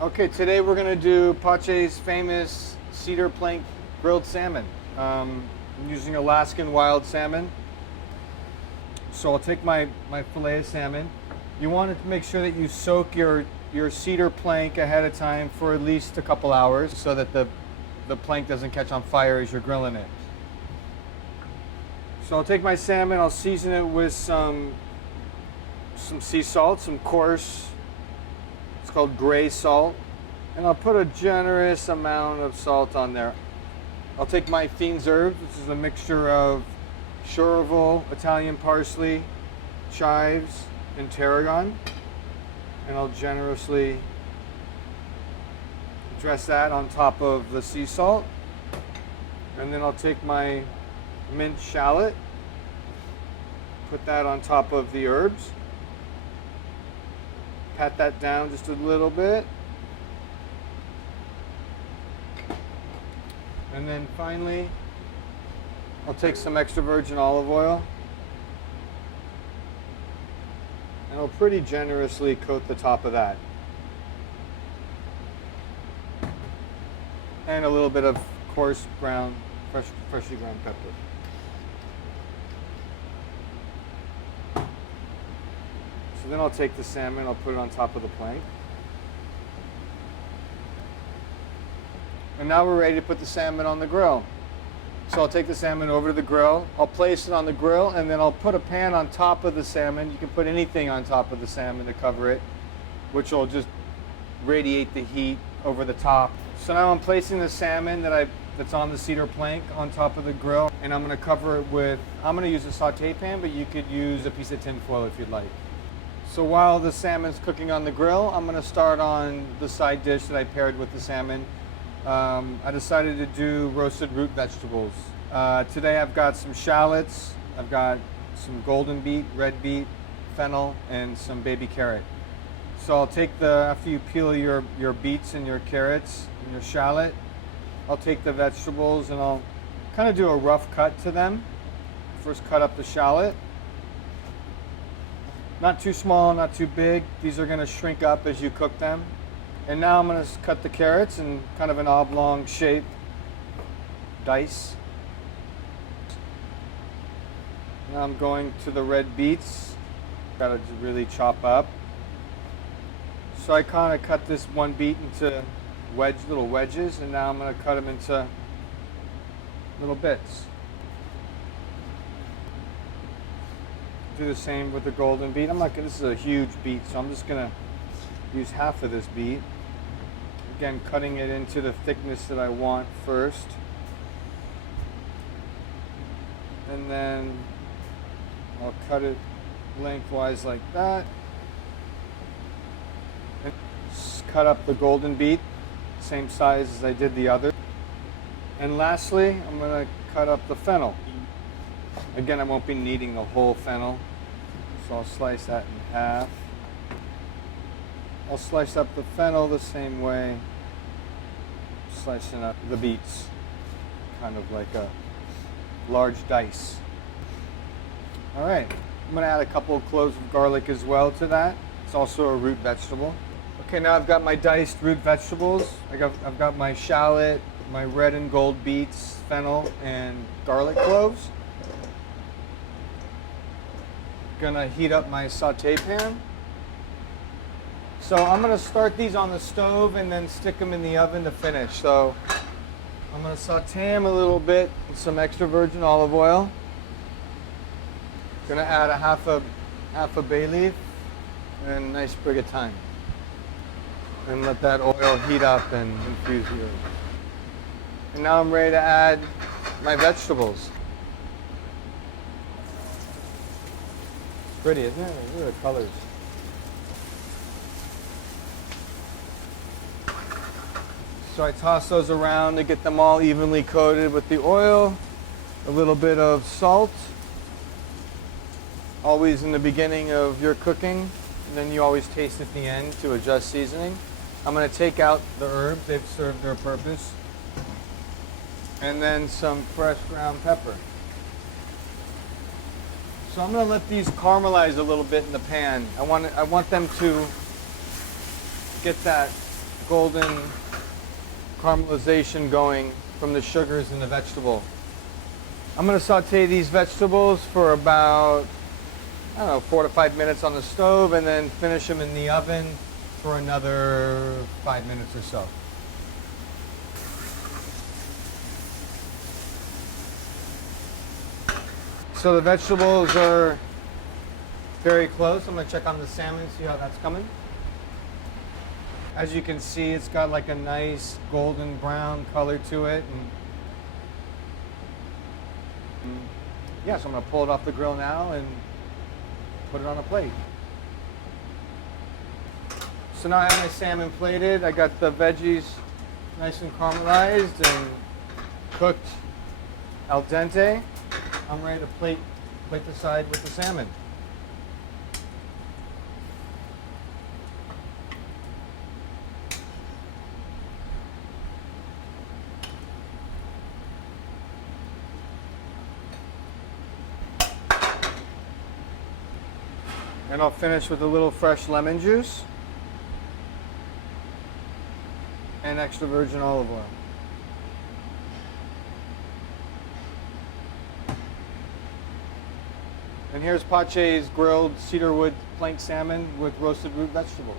Okay, today we're gonna do Pache's famous Cedar-Plank grilled salmon. I'm using Alaskan wild salmon. So I'll take my fillet of salmon. You want to make sure that you soak your cedar plank ahead of time for at least a couple hours so that the plank doesn't catch on fire as you're grilling it. So I'll take my salmon, I'll season it with some sea salt, some coarse, it's called gray salt, and I'll put a generous amount of salt on there. I'll take my Fiend's herbs, which is a mixture of chervil, Italian parsley, chives, and tarragon, and I'll generously dress that on top of the sea salt. And then I'll take my minced shallot, put that on top of the herbs, pat that down just a little bit, and then finally I'll take some extra virgin olive oil and I'll pretty generously coat the top of that, and a little bit of coarse ground, freshly ground pepper. So then I'll take the salmon, I'll put it on top of the plank. And now we're ready to put the salmon on the grill. So I'll take the salmon over to the grill, I'll place it on the grill, and then I'll put a pan on top of the salmon. You can put anything on top of the salmon to cover it, which will just radiate the heat over the top. So now I'm placing the salmon that's on the cedar plank on top of the grill, and I'm going to cover it with, I'm going to use a saute pan, but you could use a piece of tin foil if you'd like. So while the salmon's cooking on the grill, I'm going to start on the side dish that I paired with the salmon. I decided to do roasted root vegetables. Today I've got some shallots, I've got some golden beet, red beet, fennel, and some baby carrot. So I'll take after you peel your beets and your carrots and your shallot, I'll take the vegetables and I'll kind of do a rough cut to them. First cut up the shallot. Not too small, not too big. These are going to shrink up as you cook them. And now I'm going to cut the carrots in kind of an oblong shape, dice. Now I'm going to the red beets. Got to really chop up. So I kind of cut this one beet into little wedges, and now I'm going to cut them into little bits. Do the same with the golden beet. This is a huge beet, so I'm just going to use half of this beet. Again, cutting it into the thickness that I want first. And then I'll cut it lengthwise like that. And cut up the golden beet, same size as I did the other. And lastly, I'm going to cut up the fennel. Again, I won't be needing the whole fennel, so I'll slice that in half. I'll slice up the fennel the same way, slicing up the beets, kind of like a large dice. All right, I'm going to add a couple of cloves of garlic as well to that. It's also a root vegetable. Okay, now I've got my diced root vegetables. I've got my shallot, my red and gold beets, fennel, and garlic cloves. Gonna heat up my saute pan. So I'm going to start these on the stove and then stick them in the oven to finish. So I'm going to saute them a little bit with some extra virgin olive oil. Going to add a half a bay leaf and a nice sprig of thyme. And let that oil heat up and infuse the herbs. And now I'm ready to add my vegetables. Pretty, isn't it? Look at the colors. So I toss those around to get them all evenly coated with the oil, a little bit of salt, always in the beginning of your cooking, and then you always taste at the end to adjust seasoning. I'm going to take out the herbs, they've served their purpose, and then some fresh ground pepper. So I'm going to let these caramelize a little bit in the pan. I want them to get that golden caramelization going from the sugars in the vegetable. I'm going to saute these vegetables for about, I don't know, 4 to 5 minutes on the stove, and then finish them in the oven for another 5 minutes or so. So the vegetables are very close. I'm going to check on the salmon, see how that's coming. As you can see, it's got like a nice golden brown color to it. And yeah, so I'm going to pull it off the grill now and put it on a plate. So now I have my salmon plated. I got the veggies nice and caramelized and cooked al dente. I'm ready to plate the side with the salmon. And I'll finish with a little fresh lemon juice and extra virgin olive oil. And here's Pache's grilled cedarwood plank salmon with roasted root vegetables.